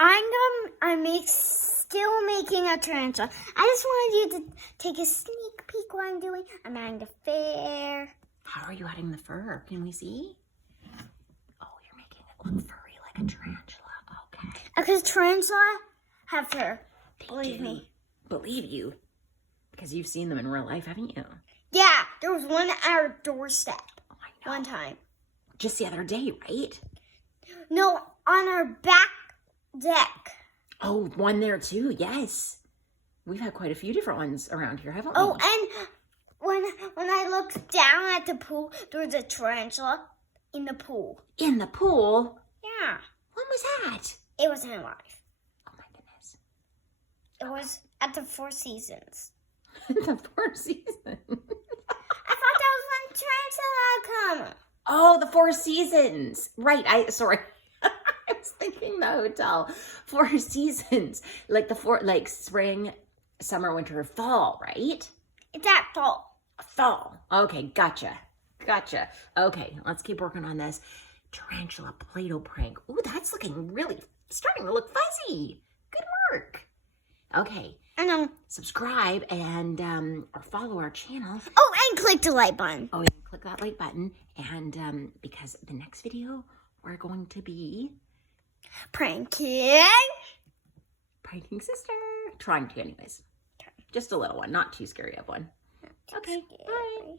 I'm still making a tarantula. I just wanted you to take a sneak peek what I'm doing. I'm adding the fur. How are you adding the fur? Can we see? Oh, you're making it look furry like a tarantula. Okay. Because tarantula have fur. Believe me. Believe you. Because you've seen them in real life, haven't you? Yeah, there was one at our doorstep. Oh, I know. One time. Just the other day, right? No, on our back deck. Oh, one there too, yes. We've had quite a few different ones around here, haven't we? Oh, and when I looked down at the pool, there was a tarantula in the pool. In the pool? Yeah. When was that? It wasn't alive. Oh my goodness. It was at the Four Seasons. The Four Seasons. I thought that was when tarantula come. Oh, the Four Seasons. Right, sorry. I was thinking the hotel. Four Seasons. Like spring, summer, winter, fall, right? It's at fall. Fall. Okay, gotcha. Okay, let's keep working on this. Tarantula Play-doh prank. Ooh, that's starting to look fuzzy. Good work. Okay. I know. Subscribe and or follow our channel. Oh, and click the like button. Oh, yeah, click that like button. And because the next video, we're going to be Pranking sister. Trying to anyways. Just a little one, not too scary of one. Okay, bye.